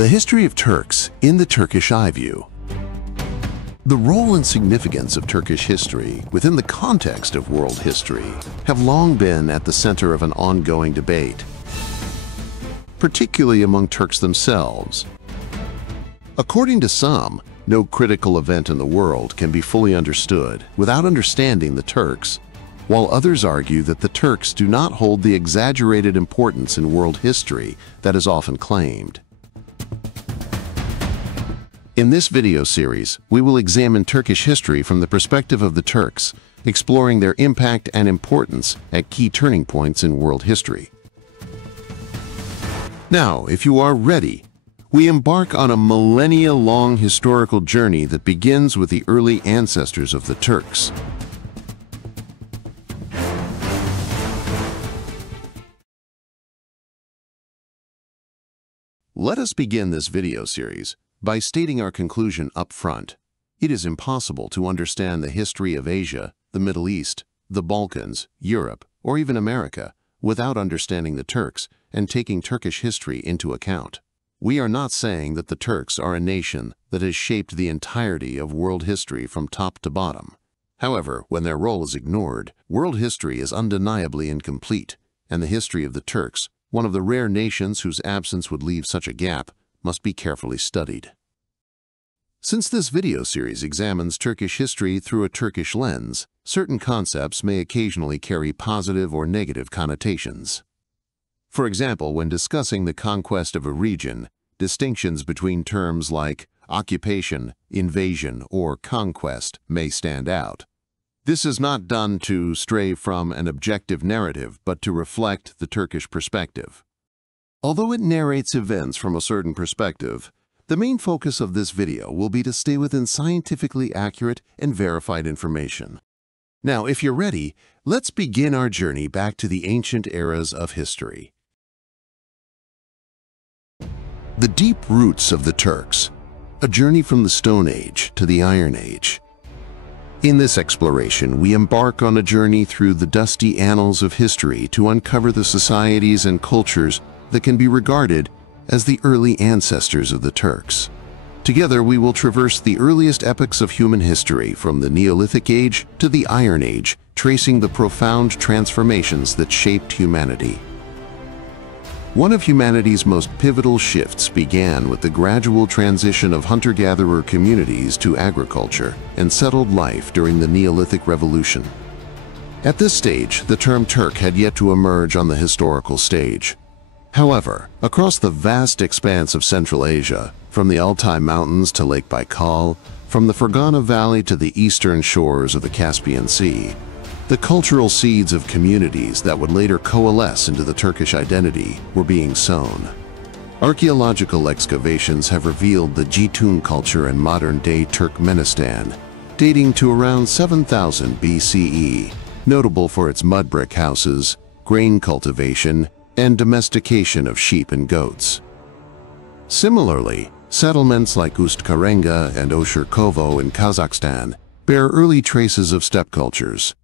The history of Turks in the Turkish eye view. The role and significance of Turkish history within the context of world history have long been at the center of an ongoing debate, particularly among Turks themselves. According to some, no critical event in the world can be fully understood without understanding the Turks, while others argue that the Turks do not hold the exaggerated importance in world history that is often claimed. In this video series, we will examine Turkish history from the perspective of the Turks, exploring their impact and importance at key turning points in world history. Now, if you are ready, we embark on a millennia-long historical journey that begins with the early ancestors of the Turks. Let us begin this video series by stating our conclusion up front. It is impossible to understand the history of Asia, the Middle East, the Balkans, Europe, or even America without understanding the Turks and taking Turkish history into account. We are not saying that the Turks are a nation that has shaped the entirety of world history from top to bottom. However, when their role is ignored, world history is undeniably incomplete, and the history of the Turks, one of the rare nations whose absence would leave such a gap, must be carefully studied. Since this video series examines Turkish history through a Turkish lens, certain concepts may occasionally carry positive or negative connotations. For example, when discussing the conquest of a region, distinctions between terms like occupation, invasion, or conquest may stand out. This is not done to stray from an objective narrative, but to reflect the Turkish perspective. Although it narrates events from a certain perspective, the main focus of this video will be to stay within scientifically accurate and verified information. Now, if you're ready, let's begin our journey back to the ancient eras of history. The deep roots of the Turks, a journey from the Stone Age to the Iron Age. In this exploration, we embark on a journey through the dusty annals of history to uncover the societies and cultures that can be regarded as the early ancestors of the Turks. Together, we will traverse the earliest epochs of human history, from the Neolithic Age to the Iron Age, tracing the profound transformations that shaped humanity. One of humanity's most pivotal shifts began with the gradual transition of hunter-gatherer communities to agriculture and settled life during the Neolithic Revolution. At this stage, the term Turk had yet to emerge on the historical stage. However, across the vast expanse of Central Asia, from the Altai Mountains to Lake Baikal, from the Fergana Valley to the eastern shores of the Caspian Sea, the cultural seeds of communities that would later coalesce into the Turkish identity were being sown. Archaeological excavations have revealed the Jitun culture in modern-day Turkmenistan, dating to around 7000 BCE, notable for its mud brick houses, grain cultivation, and domestication of sheep and goats. Similarly, settlements like Ust-Karenga and Oshirkovo in Kazakhstan bear early traces of steppe cultures.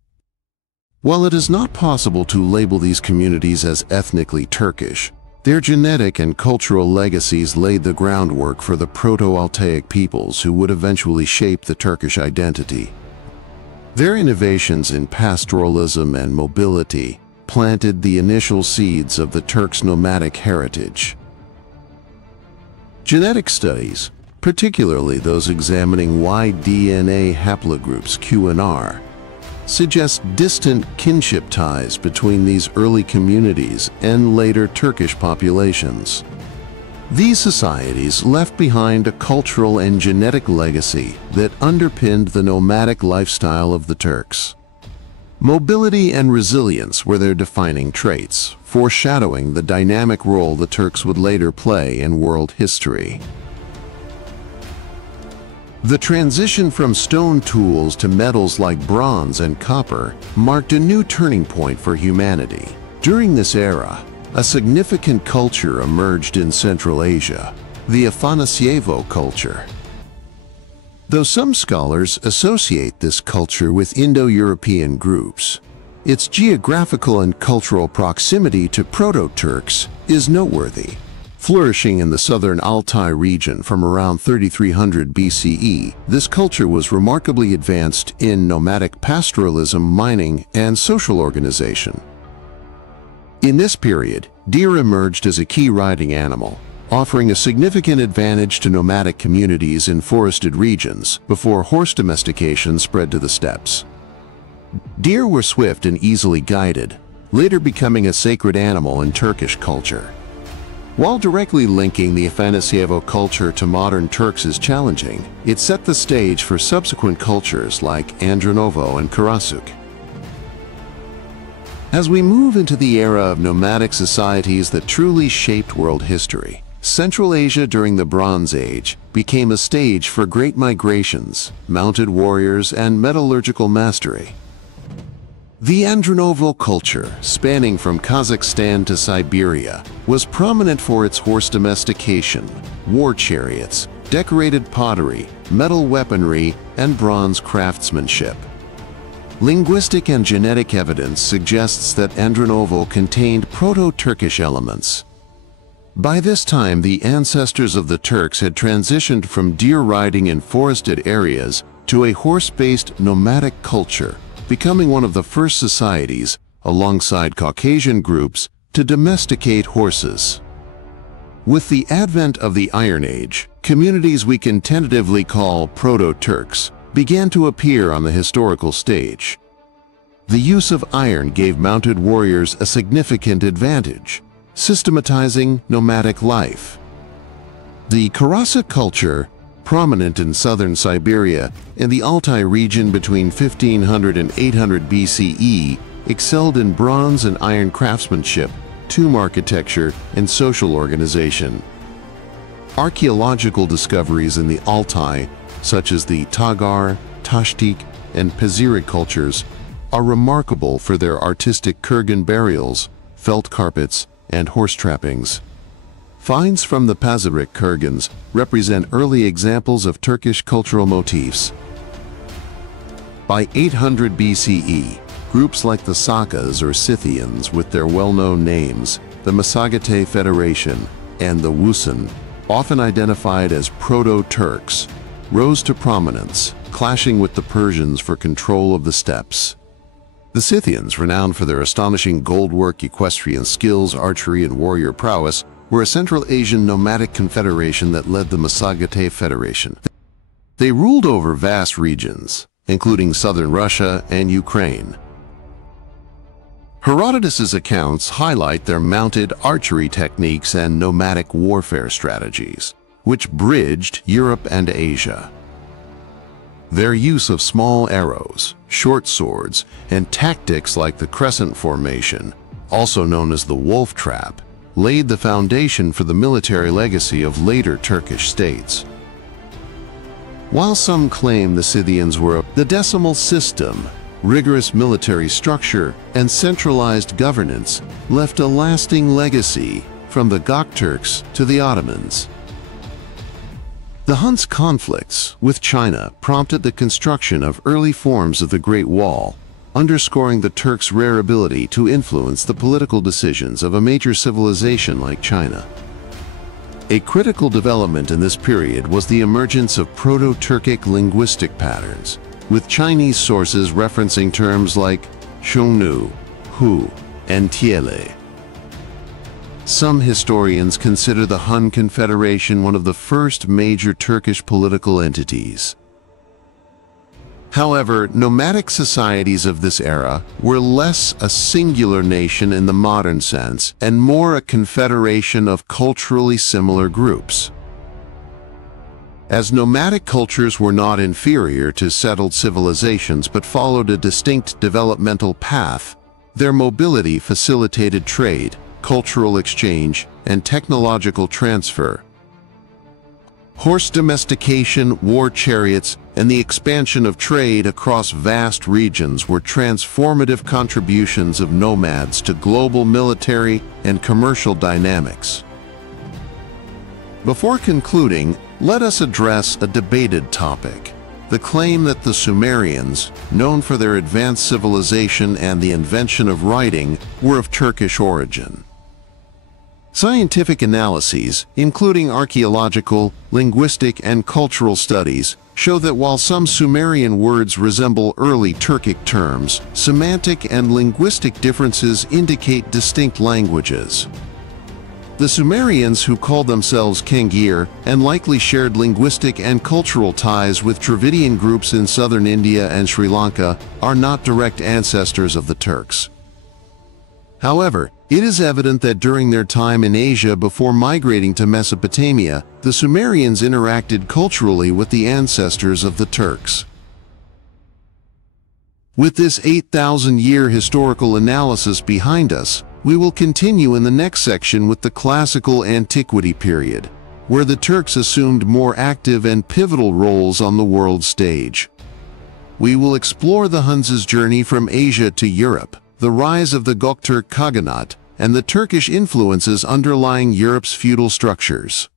While it is not possible to label these communities as ethnically Turkish, their genetic and cultural legacies laid the groundwork for the Proto-Altaic peoples who would eventually shape the Turkish identity. Their innovations in pastoralism and mobility planted the initial seeds of the Turks' nomadic heritage. Genetic studies, particularly those examining Y-DNA haplogroups Q and R, suggest distant kinship ties between these early communities and later Turkish populations. These societies left behind a cultural and genetic legacy that underpinned the nomadic lifestyle of the Turks. Mobility and resilience were their defining traits, foreshadowing the dynamic role the Turks would later play in world history. The transition from stone tools to metals like bronze and copper marked a new turning point for humanity. During this era, a significant culture emerged in Central Asia, the Afanasyevo culture. Though some scholars associate this culture with Indo-European groups, its geographical and cultural proximity to Proto-Turks is noteworthy. Flourishing in the southern Altai region from around 3300 BCE, this culture was remarkably advanced in nomadic pastoralism, mining, and social organization. In this period, deer emerged as a key riding animal, offering a significant advantage to nomadic communities in forested regions before horse domestication spread to the steppes. Deer were swift and easily guided, later becoming a sacred animal in Turkish culture. While directly linking the Afanasevo culture to modern Turks is challenging, it set the stage for subsequent cultures like Andronovo and Karasuk. As we move into the era of nomadic societies that truly shaped world history, Central Asia during the Bronze Age became a stage for great migrations, mounted warriors, and metallurgical mastery. The Andronovo culture, spanning from Kazakhstan to Siberia, was prominent for its horse domestication, war chariots, decorated pottery, metal weaponry, and bronze craftsmanship. Linguistic and genetic evidence suggests that Andronovo contained Proto-Turkish elements. By this time, the ancestors of the Turks had transitioned from deer riding in forested areas to a horse-based nomadic culture, becoming one of the first societies, alongside Caucasian groups, to domesticate horses. With the advent of the Iron Age, communities we can tentatively call Proto-Turks began to appear on the historical stage. The use of iron gave mounted warriors a significant advantage, systematizing nomadic life. The Karasuk culture, prominent in southern Siberia and the Altai region between 1500 and 800 BCE, excelled in bronze and iron craftsmanship, tomb architecture, and social organization. Archaeological discoveries in the Altai, such as the Tagar, Tashtik, and Pazyryk cultures, are remarkable for their artistic kurgan burials, felt carpets, and horse trappings. Finds from the Pazyryk kurgans represent early examples of Turkish cultural motifs. By 800 BCE, groups like the Sakas or Scythians with their well-known names, the Massagetay Federation, and the Wusun, often identified as Proto-Turks, rose to prominence, clashing with the Persians for control of the steppes. The Scythians, renowned for their astonishing goldwork, equestrian skills, archery, and warrior prowess, were a Central Asian nomadic confederation that led the Massagetay Federation. They ruled over vast regions, including southern Russia and Ukraine. Herodotus's accounts highlight their mounted archery techniques and nomadic warfare strategies, which bridged Europe and Asia. Their use of small arrows, short swords, and tactics like the crescent formation, also known as the wolf trap, laid the foundation for the military legacy of later Turkish states. While some claim the Scythians were the decimal system, rigorous military structure, and centralized governance left a lasting legacy from the Gökturks to the Ottomans. The Hun's conflicts with China prompted the construction of early forms of the Great Wall, underscoring the Turks' rare ability to influence the political decisions of a major civilization like China. A critical development in this period was the emergence of Proto-Turkic linguistic patterns, with Chinese sources referencing terms like Xiongnu, Hu, and Tiele. Some historians consider the Hun Confederation one of the first major Turkish political entities. However, nomadic societies of this era were less a singular nation in the modern sense and more a confederation of culturally similar groups. As nomadic cultures were not inferior to settled civilizations but followed a distinct developmental path, their mobility facilitated trade, cultural exchange, and technological transfer. Horse domestication, war chariots, and the expansion of trade across vast regions were transformative contributions of nomads to global military and commercial dynamics. Before concluding, let us address a debated topic: the claim that the Sumerians, known for their advanced civilization and the invention of writing, were of Turkish origin. Scientific analyses, including archaeological, linguistic, and cultural studies, show that while some Sumerian words resemble early Turkic terms, semantic and linguistic differences indicate distinct languages. The Sumerians, who called themselves Kengir and likely shared linguistic and cultural ties with Dravidian groups in southern India and Sri Lanka, are not direct ancestors of the Turks. However, it is evident that during their time in Asia before migrating to Mesopotamia, the Sumerians interacted culturally with the ancestors of the Turks. With this 8,000-year historical analysis behind us, we will continue in the next section with the classical antiquity period, where the Turks assumed more active and pivotal roles on the world stage. We will explore the Huns' journey from Asia to Europe, the rise of the Göktürk Khaganate, and the Turkish influences underlying Europe's feudal structures.